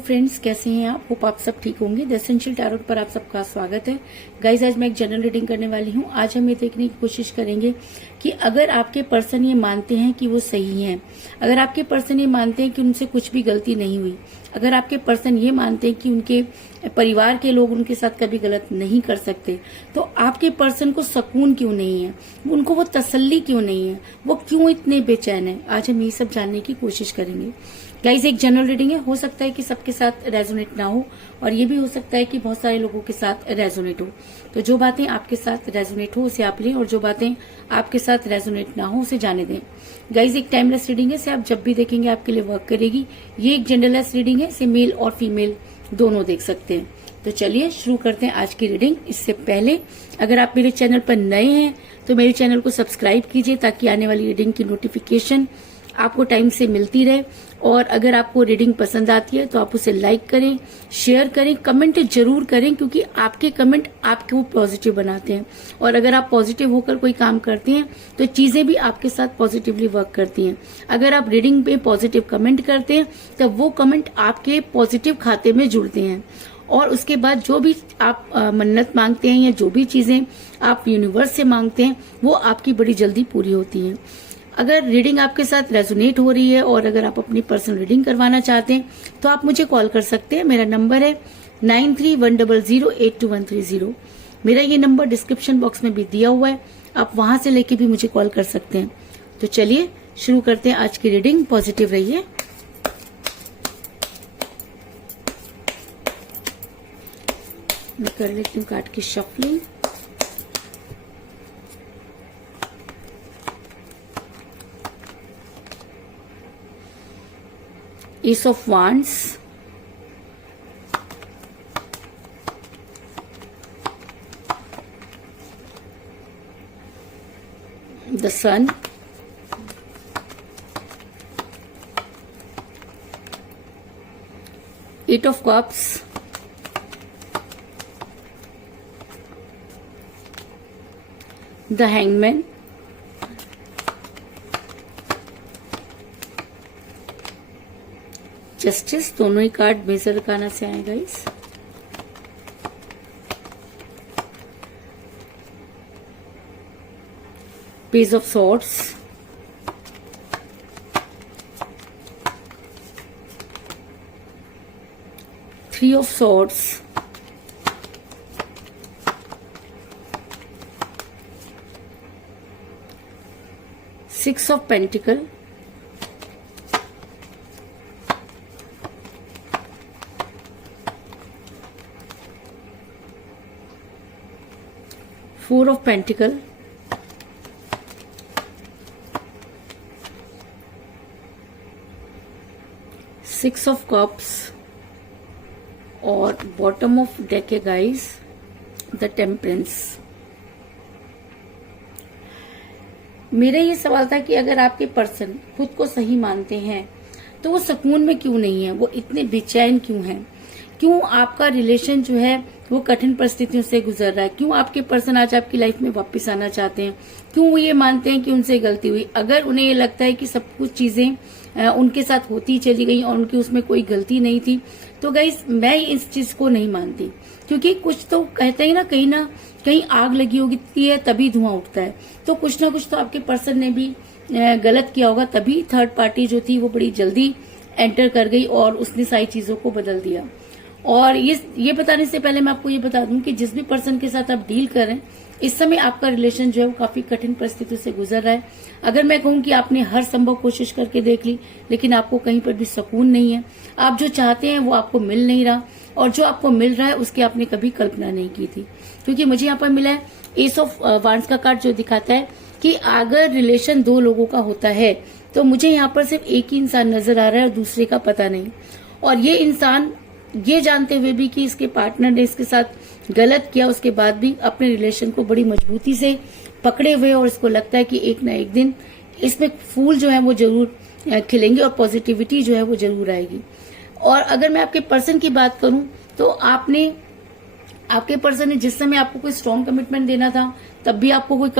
Friends, कैसे हैं आप? होप आप सब ठीक होंगे। द एसेंशियल टैरोट पर आप सबका स्वागत है। गाइज, आज मैं एक जनरल रीडिंग करने वाली हूँ। आज हम ये देखने की कोशिश करेंगे कि अगर आपके पर्सन ये मानते हैं कि वो सही हैं, अगर आपके पर्सन ये मानते हैं कि उनसे कुछ भी गलती नहीं हुई, अगर आपके पर्सन ये मानते हैं कि उनके परिवार के लोग उनके साथ कभी गलत नहीं कर सकते, तो आपके पर्सन को सुकून क्यों नहीं है, उनको वो तसल्ली क्यों नहीं है, वो क्यों इतने बेचैन है? आज हम ये सब जानने की कोशिश करेंगे। गाइज, एक जनरल रीडिंग है, हो सकता है कि सबके साथ रेजोनेट ना हो और ये भी हो सकता है कि बहुत सारे लोगों के साथ रेजोनेट हो। तो जो बातें आपके साथ रेजोनेट हो उसे आप लें और जो बातें आपके साथ रेजोनेट ना हो उसे जाने दें। गाइज, एक टाइमलेस रीडिंग है, इसे आप जब भी देखेंगे आपके लिए वर्क करेगी। ये एक जेंडरलेस रीडिंग है, इसे मेल और फीमेल दोनों देख सकते हैं। तो चलिए शुरू करते हैं आज की रीडिंग। इससे पहले अगर आप मेरे चैनल पर नए हैं तो मेरे चैनल को सब्सक्राइब कीजिए ताकि आने वाली रीडिंग की नोटिफिकेशन आपको टाइम से मिलती रहे। और अगर आपको रीडिंग पसंद आती है तो आप उसे लाइक करें, शेयर करें, कमेंट जरूर करें, क्योंकि आपके कमेंट आपको पॉजिटिव बनाते हैं। और अगर आप पॉजिटिव होकर कोई काम करते हैं तो चीजें भी आपके साथ पॉजिटिवली वर्क करती हैं। अगर आप रीडिंग पे पॉजिटिव कमेंट करते हैं तो वो कमेंट आपके पॉजिटिव खाते में जुड़ते हैं और उसके बाद जो भी आप मन्नत मांगते हैं या जो भी चीजें आप यूनिवर्स से मांगते हैं वो आपकी बड़ी जल्दी पूरी होती हैं। अगर रीडिंग आपके साथ रेजोनेट हो रही है और अगर आप अपनी पर्सनल रीडिंग करवाना चाहते हैं तो आप मुझे कॉल कर सकते हैं। मेरा नंबर है 9310082130। मेरा ये नंबर डिस्क्रिप्शन बॉक्स में भी दिया हुआ है, आप वहां से लेके भी मुझे कॉल कर सकते हैं। तो चलिए शुरू करते हैं आज की रीडिंग। पॉजिटिव रहिए। मैं कर लेती हूँ कार्ड की shuffling. Ace of Wands, the Sun, Eight of Cups, the Hangman, justice. दोनों ही कार्ड मेजर अरकाना से आए guys. Page of swords, three of swords, six of pentacle, four of pentacle, six of cups और bottom of deck है guys the temperance. मेरा ये सवाल था कि अगर आपके पर्सन खुद को सही मानते हैं तो वो सुकून में क्यों नहीं है, वो इतने बेचैन क्यों हैं, क्यों आपका रिलेशन जो है वो कठिन परिस्थितियों से गुजर रहा है, क्यों आपके पर्सन आज आपकी लाइफ में वापस आना चाहते हैं, क्यों वो ये मानते हैं कि उनसे गलती हुई। अगर उन्हें ये लगता है कि सब कुछ चीजें उनके साथ होती चली गई और उनकी उसमें कोई गलती नहीं थी, तो गाइस मैं इस चीज को नहीं मानती। क्योंकि कुछ तो कहते हैं ना कहीं आग लगी होती है तभी धुआं उठता है। तो कुछ ना कुछ तो आपके पर्सन ने भी गलत किया होगा, तभी थर्ड पार्टी जो थी वो बड़ी जल्दी एंटर कर गई और उसने सारी चीजों को बदल दिया। और ये बताने से पहले मैं आपको ये बता दूं कि जिस भी पर्सन के साथ आप डील कर रहे हैं इस समय आपका रिलेशन जो है वो काफी कठिन परिस्थितियों से गुजर रहा है। अगर मैं कहूं कि आपने हर संभव कोशिश करके देख ली लेकिन आपको कहीं पर भी सुकून नहीं है, आप जो चाहते हैं वो आपको मिल नहीं रहा और जो आपको मिल रहा है उसकी आपने कभी कल्पना नहीं की थी। क्योंकि मुझे यहाँ पर मिला है एस ऑफ वांड्स का कार्ड जो दिखाता है कि अगर रिलेशन दो लोगों का होता है तो मुझे यहाँ पर सिर्फ एक ही इंसान नजर आ रहा है और दूसरे का पता नहीं। और ये इंसान ये जानते हुए भी कि इसके पार्टनर ने इसके साथ गलत किया, उसके बाद भी अपने रिलेशन को बड़ी मजबूती से पकड़े हुए और इसको लगता है कि एक ना एक दिन इसमें फूल जो है वो जरूर खिलेंगे और पॉजिटिविटी जो है वो जरूर आएगी। और अगर मैं आपके पर्सन की बात करूं तो आपने आपके पर्सन ने जिस समय आपको कोई स्ट्रॉन्ग कमिटमेंट देना था तब भी आपको कोई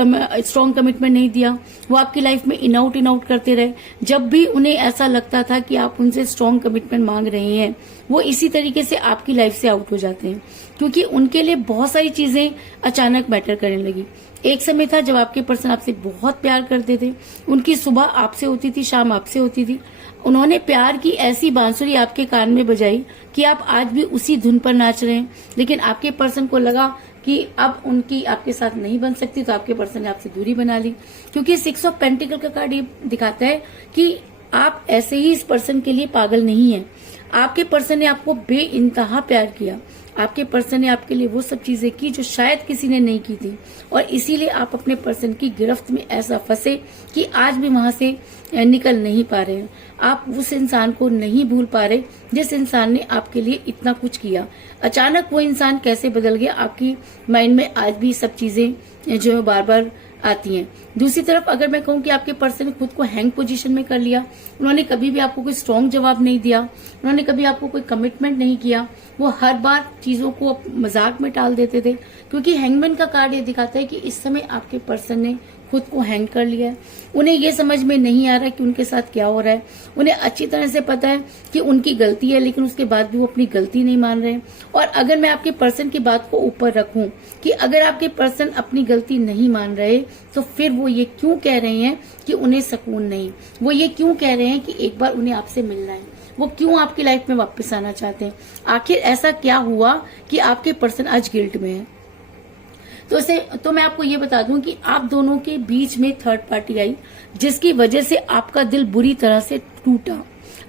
स्ट्रॉन्ग कमिटमेंट नहीं दिया। वो आपकी लाइफ में इन आउट करते रहे। जब भी उन्हें ऐसा लगता था कि आप उनसे स्ट्रॉन्ग कमिटमेंट मांग रहे हैं, वो इसी तरीके से आपकी लाइफ से आउट हो जाते हैं, क्योंकि उनके लिए बहुत सारी चीजें अचानक मैटर करने लगी। एक समय था जब आपके पर्सन आपसे बहुत प्यार करते थे, उनकी सुबह आपसे होती थी, शाम आपसे होती थी। उन्होंने प्यार की ऐसी बांसुरी आपके कान में बजाई कि आप आज भी उसी धुन पर नाच रहे हैं। लेकिन आपके पर्सन को लगा कि अब उनकी आपके साथ नहीं बन सकती, तो आपके पर्सन ने आपसे दूरी बना ली, क्योंकि 6 ऑफ पेंटिकल का कार्ड ये दिखाता है कि आप ऐसे ही इस पर्सन के लिए पागल नहीं हैं। आपके पर्सन ने आपको बेइंतहा प्यार किया। आपके पर्सन ने आपके लिए वो सब चीजें की जो शायद किसी ने नहीं की थी, और इसीलिए आप अपने पर्सन की गिरफ्त में ऐसा फंसे कि आज भी वहां से निकल नहीं पा रहे हैं। आप उस इंसान को नहीं भूल पा रहे जिस इंसान ने आपके लिए इतना कुछ किया। अचानक वो इंसान कैसे बदल गया, आपकी माइंड में आज भी सब चीजें जो है बार बार आती हैं। दूसरी तरफ अगर मैं कहूं कि आपके पर्सन ने खुद को हैंग पोजीशन में कर लिया, उन्होंने कभी भी आपको कोई स्ट्रॉन्ग जवाब नहीं दिया, उन्होंने कभी आपको कोई कमिटमेंट नहीं किया, वो हर बार चीजों को मजाक में टाल देते थे, क्योंकि हैंगमैन का कार्ड ये दिखाता है कि इस समय आपके पर्सन ने खुद को हैंग कर लिया है। उन्हें ये समझ में नहीं आ रहा कि उनके साथ क्या हो रहा है। उन्हें अच्छी तरह से पता है कि उनकी गलती है, लेकिन उसके बाद भी वो अपनी गलती नहीं मान रहे हैं। और अगर मैं आपके पर्सन की बात को ऊपर रखूं कि अगर आपके पर्सन अपनी गलती नहीं मान रहे, तो फिर वो ये क्यों कह रहे हैं कि उन्हें सुकून नहीं, वो ये क्यों कह रहे हैं कि एक बार उन्हें आपसे मिलना है, वो क्यों आपकी लाइफ में वापस आना चाहते हैं। आखिर ऐसा क्या हुआ कि आपके पर्सन आज गिल्ट में है। तो मैं आपको ये बता दूं कि आप दोनों के बीच में थर्ड पार्टी आई, जिसकी वजह से आपका दिल बुरी तरह से टूटा।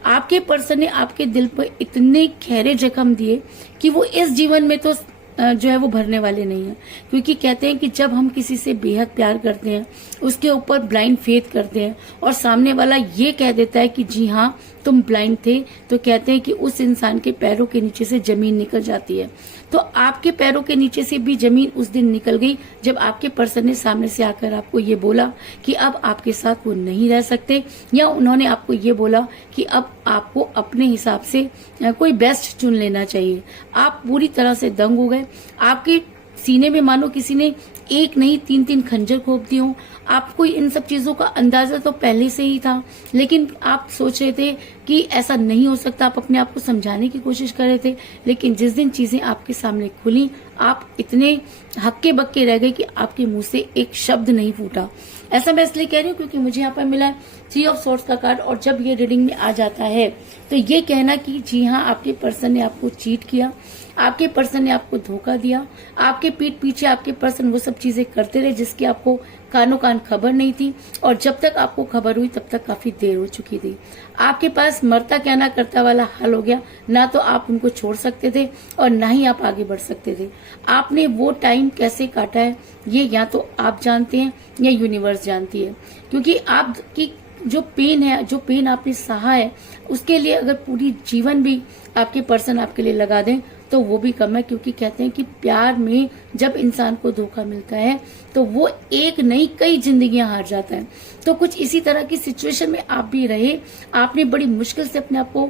आपके पर्सन ने आपके दिल पर इतने गहरे जख्म दिए कि वो इस जीवन में तो जो है वो भरने वाले नहीं है, क्योंकि कहते हैं कि जब हम किसी से बेहद प्यार करते हैं, उसके ऊपर ब्लाइंड फेथ करते हैं, और सामने वाला ये कह देता है कि जी हाँ तुम ब्लाइंड थे, तो कहते हैं कि उस इंसान के पैरों के नीचे से जमीन निकल जाती है। तो आपके पैरों के नीचे से भी जमीन उस दिन निकल गई जब आपके पर्सन ने सामने से आकर आपको ये बोला कि अब आपके साथ वो नहीं रह सकते, या उन्होंने आपको ये बोला कि अब आपको अपने हिसाब से कोई बेस्ट चुन लेना चाहिए। आप पूरी तरह से दंग हो गए। आपके सीने में मानो किसी ने एक नहीं 3-3 खंजर घोंप दी हो। आपको इन सब चीजों का अंदाजा तो पहले से ही था, लेकिन आप सोच रहे थे कि ऐसा नहीं हो सकता। आप अपने आप को समझाने की कोशिश कर रहे थे, लेकिन जिस दिन चीजें आपके सामने खुली, आप इतने हक्के बक्के रह गए कि आपके मुंह से एक शब्द नहीं फूटा। ऐसा मैं इसलिए कह रही हूँ क्योंकि मुझे यहाँ पर मिला है 3 ऑफ सोर्ड्स का कार्ड, और जब ये रीडिंग में आ जाता है तो ये कहना कि जी हाँ आपके पर्सन ने आपको चीट किया, आपके पर्सन ने आपको धोखा दिया, आपके पीठ पीछे आपके पर्सन वो सब चीजें करते रहे जिसकी आपको कानों कान खबर नहीं थी, और जब तक आपको खबर हुई तब तक काफी देर हो चुकी थी। आपके पास मरता क्या ना करता वाला हल हो गया। ना तो आप उनको छोड़ सकते थे और ना ही आप आगे बढ़ सकते थे। आपने वो टाइम कैसे काटा है ये या तो आप जानते हैं या यूनिवर्स जानती है, क्योंकि आपकी जो पेन है, जो पेन आपने सहा है, उसके लिए अगर पूरी जीवन भी आपके पर्सन आपके लिए लगा दें तो वो भी कम है। क्योंकि कहते हैं कि प्यार में जब इंसान को धोखा मिलता है तो वो एक नहीं कई जिंदगियां हार जाता है। तो कुछ इसी तरह की सिचुएशन में आप भी रहे। आपने बड़ी मुश्किल से अपने आप को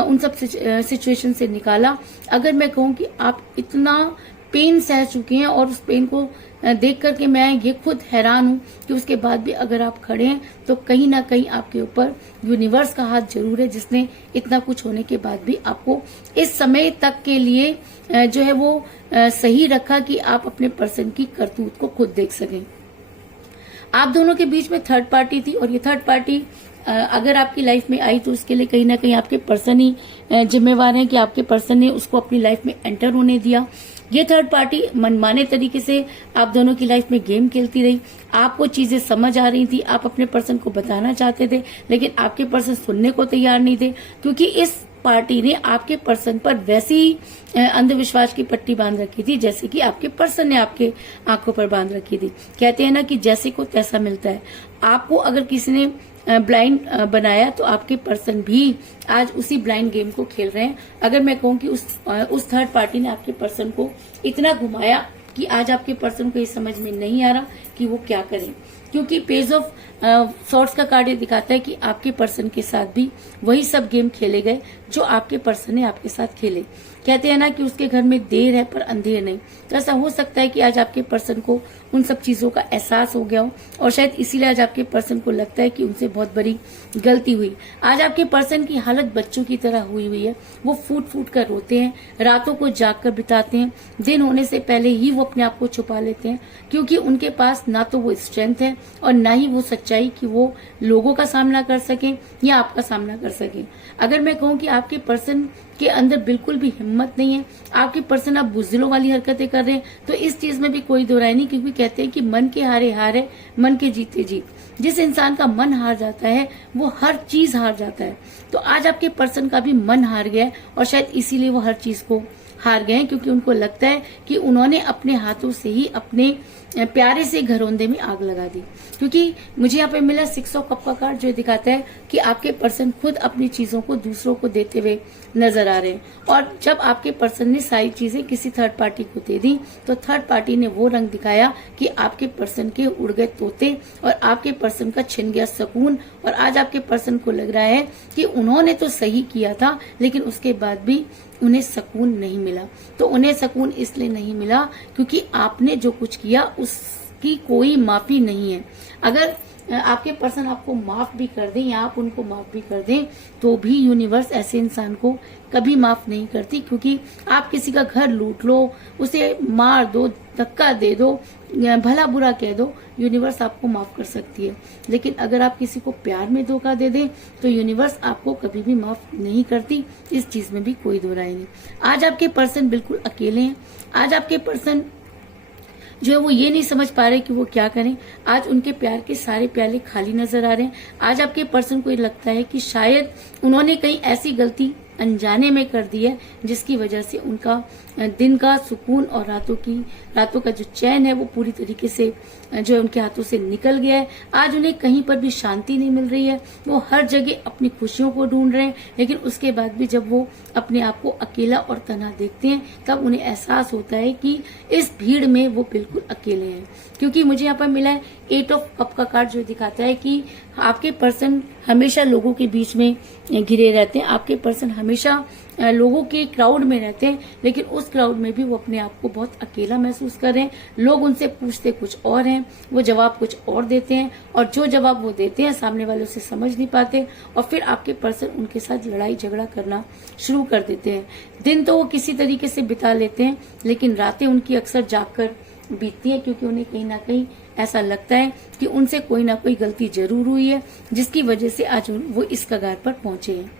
उन सब सिचुएशन से निकाला। अगर मैं कहूँ कि आप इतना पेन सह चुके हैं, और उस पेन को देख करके मैं ये खुद हैरान हूं कि उसके बाद भी अगर आप खड़े हैं तो कहीं ना कहीं आपके ऊपर यूनिवर्स का हाथ जरूर है, जिसने इतना कुछ होने के बाद भी आपको इस समय तक के लिए जो है वो सही रखा कि आप अपने पर्सन की करतूत को खुद देख सकें। आप दोनों के बीच में थर्ड पार्टी थी, और ये थर्ड पार्टी अगर आपकी लाइफ में आई तो उसके लिए कहीं ना कहीं आपके पर्सन ही जिम्मेवार हैं कि आपके पर्सन ने उसको अपनी लाइफ में एंटर होने दिया। ये थर्ड पार्टी मनमाने तरीके से आप दोनों की लाइफ में गेम खेलती रही। आपको चीजें समझ आ रही थी, आप अपने पर्सन को बताना चाहते थे, लेकिन आपके पर्सन सुनने को तैयार नहीं थे, क्योंकि इस पार्टी ने आपके पर्सन पर वैसी ही अंधविश्वास की पट्टी बांध रखी थी जैसे कि आपके पर्सन ने आपके आंखों पर बांध रखी थी। कहते हैं ना कि जैसे को तैसा मिलता है। आपको अगर किसी ने ब्लाइंड बनाया तो आपके पर्सन भी आज उसी ब्लाइंड गेम को खेल रहे हैं। अगर मैं कहूँ कि उस थर्ड पार्टी ने आपके पर्सन को इतना घुमाया कि आज आपके पर्सन को ये समझ में नहीं आ रहा कि वो क्या करें, क्योंकि पेज ऑफ सॉर्ड्स का कार्ड ये दिखाता है कि आपके पर्सन के साथ भी वही सब गेम खेले गए जो आपके पर्सन ने आपके साथ खेले। कहते हैं ना कि उसके घर में देर है पर अंधेर नहीं। तो ऐसा हो सकता है कि आज आपके पर्सन को उन सब चीजों का एहसास हो गया हो और शायद इसीलिए आज आपके पर्सन को लगता है कि उनसे बहुत बड़ी गलती हुई। आज आपके पर्सन की हालत बच्चों की तरह हुई हुई है। वो फूट फूट कर रोते हैं, रातों को जाग कर बिताते हैं, दिन होने से पहले ही वो अपने आप को छुपा लेते हैं, क्योंकि उनके पास ना तो वो स्ट्रेंथ है और ना ही वो सच्चाई कि वो लोगों का सामना कर सकें या आपका सामना कर सकें। अगर मैं कहूँ कि आपके पर्सन के अंदर बिल्कुल भी हिम्मत नहीं है, आपके पर्सन आप बुज़दिलों वाली हरकतें कर रहे हैं, तो इस चीज में भी कोई दो राय नहीं, क्योंकि कहते हैं कि मन के हारे हार है, मन के जीते जीत। जिस इंसान का मन हार जाता है वो हर चीज हार जाता है। तो आज आपके पर्सन का भी मन हार गया है और शायद इसीलिए वो हर चीज को हार गए हैं, क्योंकि उनको लगता है कि उन्होंने अपने हाथों से ही अपने प्यारे से घरौंदे में आग लगा दी। क्योंकि मुझे यहाँ पे मिला 6 ऑफ कप का कार्ड, जो दिखाता है कि आपके पर्सन खुद अपनी चीजों को दूसरों को देते हुए नजर आ रहे हैं। और जब आपके पर्सन ने सारी चीजें किसी थर्ड पार्टी को दे दी, तो थर्ड पार्टी ने वो रंग दिखाया कि आपके पर्सन के उड़ गए तोते और आपके पर्सन का छिन गया सुकून। और आज आपके पर्सन को लग रहा है कि उन्होंने तो सही किया था, लेकिन उसके बाद भी उन्हें सुकून नहीं मिला। तो उन्हें सुकून इसलिए नहीं मिला क्योंकि आपने जो कुछ किया उसकी कोई माफी नहीं है। अगर आपके पर्सन आपको माफ भी कर दें या आप उनको माफ भी कर दें, तो भी यूनिवर्स ऐसे इंसान को कभी माफ नहीं करती। क्योंकि आप किसी का घर लूट लो, उसे मार दो, धक्का दे दो, भला बुरा कह दो, यूनिवर्स आपको माफ कर सकती है। लेकिन अगर आप किसी को प्यार में धोखा दे दें तो यूनिवर्स आपको कभी भी माफ नहीं करती। इस चीज में भी कोई दो राय नहीं। आज आपके पर्सन बिल्कुल अकेले हैं। आज आपके पर्सन जो है वो ये नहीं समझ पा रहे कि वो क्या करें। आज उनके प्यार के सारे प्याले खाली नजर आ रहे हैं। आज आपके पर्सन को ये लगता है कि शायद उन्होंने कहीं ऐसी गलती अनजाने में कर दी है जिसकी वजह से उनका दिन का सुकून और रातों का जो चैन है वो पूरी तरीके से जो है उनके हाथों से निकल गया है। आज उन्हें कहीं पर भी शांति नहीं मिल रही है। वो हर जगह अपनी खुशियों को ढूंढ रहे हैं, लेकिन उसके बाद भी जब वो अपने आप को अकेला और तन्हा देखते हैं तब उन्हें एहसास होता है कि इस भीड़ में वो बिल्कुल अकेले हैं। क्योंकि मुझे यहाँ पर मिला है 8 ऑफ कप का कार्ड, जो दिखाता है कि आपके पर्सन हमेशा लोगों के बीच में घिरे रहते हैं। आपके पर्सन हमेशा लोगों के क्राउड में रहते हैं, लेकिन उस क्राउड में भी वो अपने आप को बहुत अकेला महसूस कर रहे हैं। लोग उनसे पूछते कुछ और हैं, वो जवाब कुछ और देते हैं, और जो जवाब वो देते हैं सामने वालों से समझ नहीं पाते, और फिर आपके पर्सन उनके साथ लड़ाई झगड़ा करना शुरू कर देते हैं। दिन तो वो किसी तरीके से बिता लेते हैं, लेकिन रातें उनकी अक्सर जागकर बीतती है, क्योंकि उन्हें कहीं ना कहीं ऐसा लगता है कि उनसे कोई ना कोई गलती जरूर हुई है, जिसकी वजह से आज वो इस कगार पर पहुंचे हैं।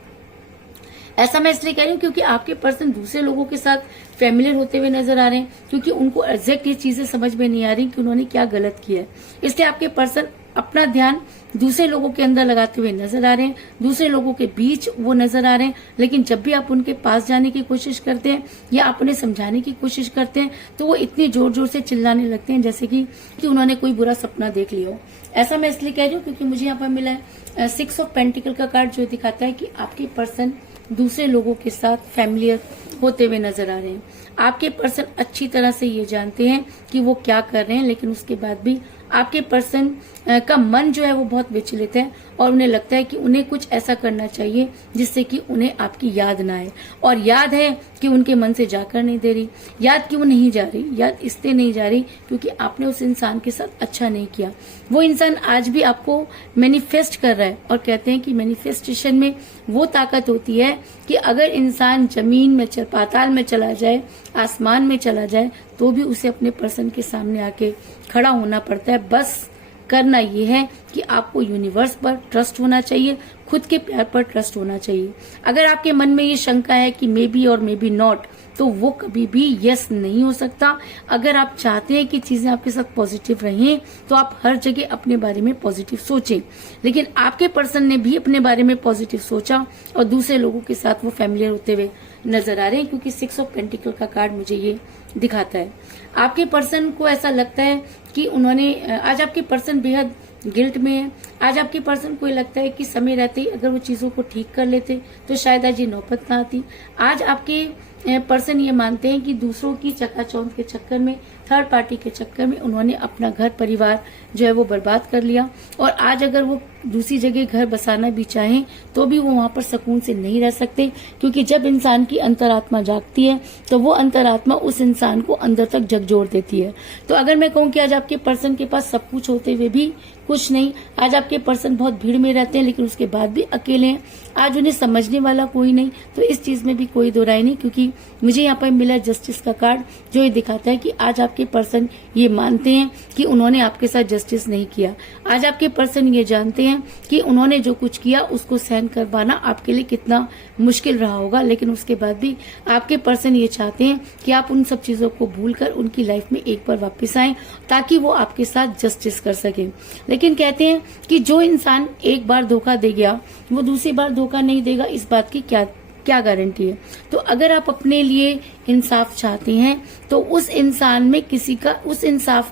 ऐसा मैं इसलिए कह रही हूँ क्योंकि आपके पर्सन दूसरे लोगों के साथ फेमिलियर होते हुए नजर आ रहे हैं, क्योंकि उनको एग्जैक्ट ये चीजें समझ में नहीं आ रही कि उन्होंने क्या गलत किया है। इसलिए आपके पर्सन अपना ध्यान दूसरे लोगों के अंदर लगाते हुए नजर आ रहे हैं, दूसरे लोगों के बीच वो नजर आ रहे हैं। लेकिन जब भी आप उनके पास जाने की कोशिश करते हैं या आप उन्हें समझाने की कोशिश करते हैं, तो वो इतनी जोर जोर से चिल्लाने लगते हैं जैसे कि उन्होंने कोई बुरा सपना देख लिया हो। ऐसा मैं इसलिए कह रही हूँ क्योंकि मुझे यहाँ पर मिला है 6 ऑफ पेंटिकल का कार्ड, जो दिखाता है कि आपके पर्सन दूसरे लोगों के साथ फैमिलियर होते हुए नजर आ रहे हैं। आपके पर्सन अच्छी तरह से ये जानते हैं कि वो क्या कर रहे हैं, लेकिन उसके बाद भी आपके पर्सन का मन जो है वो बहुत विचलित है, और उन्हें लगता है कि उन्हें कुछ ऐसा करना चाहिए जिससे कि उन्हें आपकी याद ना आए। और याद है कि उनके मन से जाकर नहीं दे रही। याद क्यों नहीं जा रही? याद इसलिए नहीं जा रही क्योंकि आपने उस इंसान के साथ अच्छा नहीं किया। वो इंसान आज भी आपको मैनिफेस्ट कर रहा है, और कहते हैं कि मैनिफेस्टेशन में वो ताकत होती है कि अगर इंसान जमीन में पाताल में चला जाए, आसमान में चला जाए, तो भी उसे अपने पर्सन के सामने आके खड़ा होना पड़ता है। बस करना ये है कि आपको यूनिवर्स पर ट्रस्ट होना चाहिए, खुद के प्यार पर ट्रस्ट होना चाहिए। अगर आपके मन में ये शंका है कि मे बी और मे बी नॉट, तो वो कभी भी यस नहीं हो सकता। अगर आप चाहते हैं कि चीजें आपके साथ पॉजिटिव रहें, तो आप हर जगह अपने बारे में पॉजिटिव सोचें। लेकिन आपके पर्सन ने भी अपने बारे में पॉजिटिव सोचा, और दूसरे लोगों के साथ वो फैमिलियर होते हुए नजर आ रहे हैं, क्योंकि 6 ऑफ पेंटिकल का कार्ड मुझे ये दिखाता है। आपके पर्सन को ऐसा लगता है कि आज आपके पर्सन बेहद गिल्ट में है। आज आपके पर्सन को ये लगता है कि समय रहते ही अगर वो चीजों को ठीक कर लेते तो शायद आज ये नौबत ना आती। आज आपके पर्सन ये मानते हैं कि दूसरों की चकाचौंध के चक्कर में, थर्ड पार्टी के चक्कर में उन्होंने अपना घर परिवार जो है वो बर्बाद कर लिया। और आज अगर वो दूसरी जगह घर बसाना भी चाहें तो भी वो वहां पर सुकून से नहीं रह सकते, क्योंकि जब इंसान की अंतरात्मा जागती है तो वो अंतरात्मा उस इंसान को अंदर तक झकझोर देती है। तो अगर मैं कहूँ कि आज आपके पर्सन के पास सब कुछ होते हुए भी कुछ नहीं, आज आपके पर्सन बहुत भीड़ में रहते हैं लेकिन उसके बाद भी अकेले हैं, आज उन्हें समझने वाला कोई नहीं, तो इस चीज में भी कोई दो राय नहीं। क्योंकि मुझे यहाँ पर मिला जस्टिस का कार्ड, जो ये दिखाता है कि आज आपके पर्सन ये मानते हैं कि उन्होंने आपके साथ जस्टिस नहीं किया। आज आपके पर्सन ये जानते हैं कि उन्होंने जो कुछ किया उसको सहन कर पाना आपके लिए कितना मुश्किल रहा होगा, लेकिन उसके बाद भी आपके पर्सन ये चाहते हैं कि आप उन सब चीजों को भूलकर उनकी लाइफ में एक बार वापस आएं, ताकि वो आपके साथ जस्टिस कर सके। लेकिन कहते हैं कि जो इंसान एक बार धोखा दे गया वो दूसरी बार धोखा नहीं देगा, इस बात की क्या गारंटी है। तो अगर आप अपने लिए इंसाफ चाहते हैं तो उस इंसाफ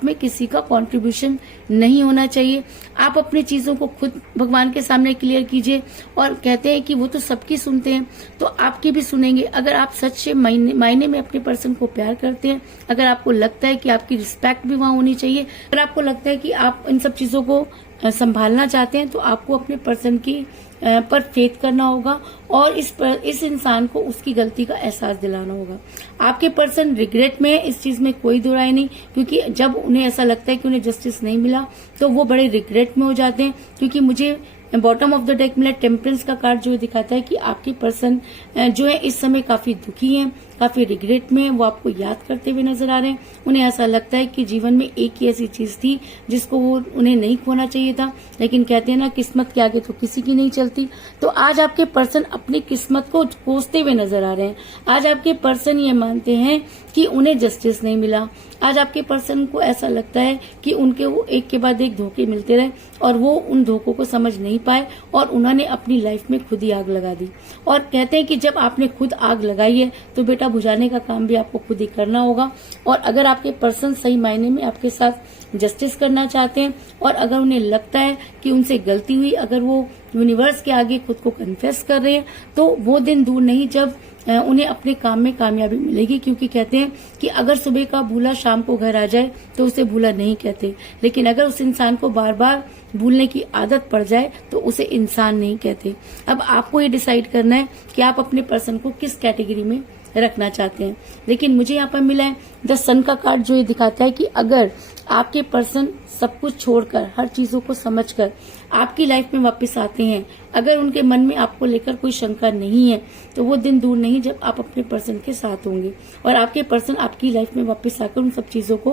में किसी का कंट्रीब्यूशन नहीं होना चाहिए। आप अपनी चीजों को खुद भगवान के सामने क्लियर कीजिए। और कहते हैं कि वो तो सबकी सुनते हैं तो आपकी भी सुनेंगे। अगर आप सच्चे मायने में अपने पर्सन को प्यार करते हैं, अगर आपको लगता है कि आपकी रिस्पेक्ट भी वहां होनी चाहिए, अगर आपको लगता है कि आप इन सब चीजों को संभालना चाहते हैं, तो आपको अपने पर्सन की पर फेथ करना होगा और इस इंसान को उसकी गलती का एहसास दिलाना होगा। आपके पर्सन रिग्रेट में है, इस चीज में कोई दो राय नहीं, क्योंकि जब उन्हें ऐसा लगता है कि उन्हें जस्टिस नहीं मिला तो वो बड़े रिग्रेट में हो जाते हैं। क्योंकि मुझे बॉटम ऑफ द डेक मिला टेम्परेंस का कार्ड, जो दिखाता है कि आपके पर्सन जो है इस समय काफी दुखी हैं, काफी रिग्रेट में, वो आपको याद करते हुए नजर आ रहे हैं। उन्हें ऐसा लगता है कि जीवन में एक ही ऐसी चीज थी जिसको वो उन्हें नहीं खोना चाहिए था, लेकिन कहते हैं ना किस्मत के आगे तो किसी की नहीं चलती। तो आज आपके पर्सन अपनी किस्मत को कोसते हुए नजर आ रहे हैं। आज आपके पर्सन ये मानते हैं कि उन्हें जस्टिस नहीं मिला। आज आपके पर्सन को ऐसा लगता है कि उनके वो एक के बाद एक धोखे मिलते रहे और वो उन धोखों को समझ नहीं पाए और उन्होंने अपनी लाइफ में खुद ही आग लगा दी। और कहते हैं कि जब आपने खुद आग लगाई है तो बेटा बुझाने का काम भी आपको खुद ही करना होगा। और अगर आपके पर्सन सही मायने में आपके साथ जस्टिस करना चाहते हैं और अगर उन्हें लगता है कि उनसे गलती हुई, अगर वो यूनिवर्स के आगे खुद को कन्फेस कर रहे हैं, तो वो दिन दूर नहीं जब उन्हें अपने काम में कामयाबी मिलेगी। क्योंकि कहते हैं कि अगर सुबह का भूला शाम को घर आ जाए तो उसे भूला नहीं कहते, लेकिन अगर उस इंसान को बार बार भूलने की आदत पड़ जाए तो उसे इंसान नहीं कहते। अब आपको ये डिसाइड करना है कि आप अपने पर्सन को किस कैटेगरी में रखना चाहते हैं। लेकिन मुझे यहाँ पर मिला है द सन का कार्ड, जो ये दिखाता है कि अगर आपके पर्सन सब कुछ छोड़कर, हर चीजों को समझकर आपकी लाइफ में वापस आते हैं, अगर उनके मन में आपको लेकर कोई शंका नहीं है, तो वो दिन दूर नहीं जब आप अपने पर्सन के साथ होंगे और आपके पर्सन आपकी लाइफ में वापस आकर उन सब चीजों को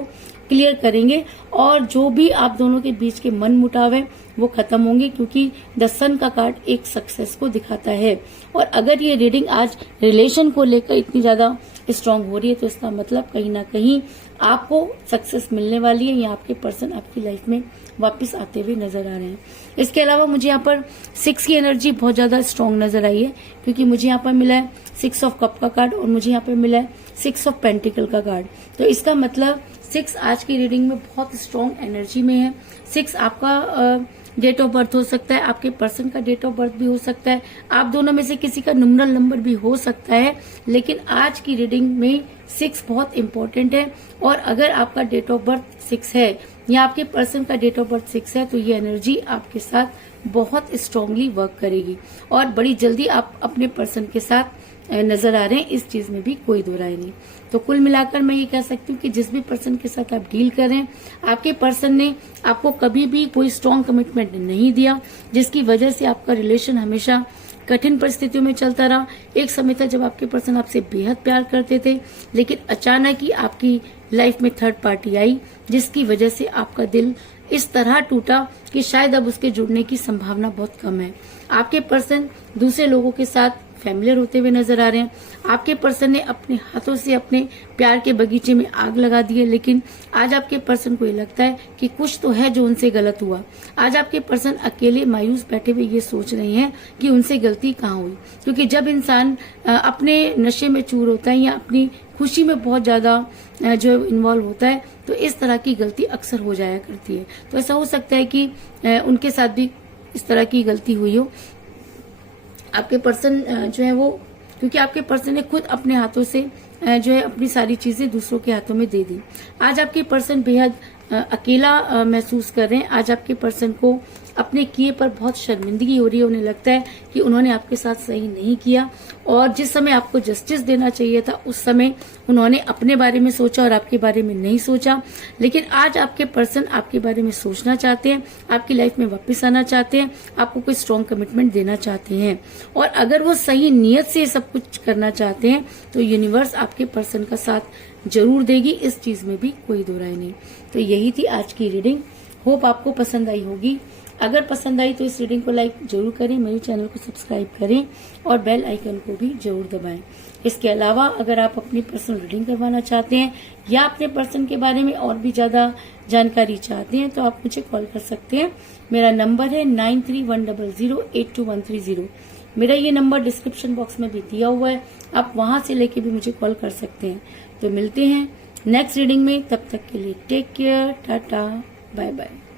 क्लियर करेंगे और जो भी आप दोनों के बीच के मन मुटाव है वो खत्म होंगे। क्योंकि द सन का कार्ड एक सक्सेस को दिखाता है। और अगर ये रीडिंग आज रिलेशन को लेकर इतनी ज्यादा स्ट्रांग हो रही है तो इसका मतलब कहीं ना कहीं आपको सक्सेस मिलने वाली है या आपके पर्सन आपकी लाइफ में वापस आते हुए नजर आ रहे हैं। इसके अलावा मुझे यहाँ पर 6 की एनर्जी बहुत ज्यादा स्ट्रांग नजर आई है, क्योंकि मुझे यहाँ पर मिला है 6 ऑफ कप का कार्ड और मुझे यहाँ पर मिला है 6 ऑफ पेंटिकल का कार्ड। तो इसका मतलब 6 आज की रीडिंग में बहुत स्ट्रांग एनर्जी में है। 6 आपका डेट ऑफ बर्थ हो सकता है, आपके पर्सन का डेट ऑफ बर्थ भी हो सकता है, आप दोनों में से किसी का न्यूमरल नंबर भी हो सकता है, लेकिन आज की रीडिंग में 6 बहुत इंपॉर्टेंट है। और अगर आपका डेट ऑफ बर्थ 6 है या आपके पर्सन का डेट ऑफ बर्थ 6 है तो ये एनर्जी आपके साथ बहुत स्ट्रांगली वर्क करेगी और बड़ी जल्दी आप अपने पर्सन के साथ नजर आ रहे हैं, इस चीज में भी कोई दो राय नहीं। तो कुल मिलाकर मैं ये कह सकती हूँ कि जिस भी पर्सन के साथ आप डील कर रहे हैं, आपके पर्सन ने आपको कभी भी कोई स्ट्रांग कमिटमेंट नहीं दिया, जिसकी वजह से आपका रिलेशन हमेशा कठिन परिस्थितियों में चलता रहा। एक समय था जब आपके पर्सन आपसे बेहद प्यार करते थे, लेकिन अचानक ही आपकी लाइफ में थर्ड पार्टी आई, जिसकी वजह से आपका दिल इस तरह टूटा कि शायद अब उसके जुड़ने की संभावना बहुत कम है। आपके पर्सन दूसरे लोगों के साथ फैमिलियर होते हुए नजर आ रहे हैं। आपके पर्सन ने अपने हाथों से अपने प्यार के बगीचे में आग लगा दी है, लेकिन आज आपके पर्सन को ये लगता है कि कुछ तो है जो उनसे गलत हुआ। आज आपके पर्सन अकेले मायूस बैठे हुए ये सोच रहे हैं कि उनसे गलती कहाँ हुई, क्योंकि जब इंसान अपने नशे में चूर होता है या अपनी खुशी में बहुत ज्यादा जो इन्वॉल्व होता है तो इस तरह की गलती अक्सर हो जाया करती है। तो ऐसा हो सकता है कि उनके साथ भी इस तरह की गलती हुई हो। आपके पर्सन जो है वो क्योंकि आपके पर्सन ने खुद अपने हाथों से जो है अपनी सारी चीजें दूसरों के हाथों में दे दी। आज आपके पर्सन बेहद अकेला महसूस कर रहे हैं। आज आपके पर्सन को अपने किए पर बहुत शर्मिंदगी हो रही है। उन्हें लगता है कि उन्होंने आपके साथ सही नहीं किया और जिस समय आपको जस्टिस देना चाहिए था उस समय उन्होंने अपने बारे में सोचा और आपके बारे में नहीं सोचा। लेकिन आज आपके पर्सन आपके बारे में सोचना चाहते हैं, आपकी लाइफ में वापस आना चाहते हैं, आपको कोई स्ट्रॉन्ग कमिटमेंट देना चाहते हैं। और अगर वो सही नीयत से सब कुछ करना चाहते हैं तो यूनिवर्स आपके पर्सन का साथ जरूर देगी, इस चीज में भी कोई दो राय नहीं। तो यही थी आज की रीडिंग। होप आपको पसंद आई होगी। अगर पसंद आई तो इस रीडिंग को लाइक जरूर करें, मेरे चैनल को सब्सक्राइब करें और बेल आइकन को भी जरूर दबाएं। इसके अलावा अगर आप अपनी पर्सनल रीडिंग करवाना चाहते हैं या अपने पर्सन के बारे में और भी ज्यादा जानकारी चाहते हैं तो आप मुझे कॉल कर सकते हैं। मेरा नंबर है 9310082130। मेरा ये नंबर डिस्क्रिप्शन बॉक्स में भी दिया हुआ है, आप वहां से लेके भी मुझे कॉल कर सकते हैं। तो मिलते हैं नेक्स्ट रीडिंग में, तब तक के लिए टेक केयर, टाटा, बाय बाय।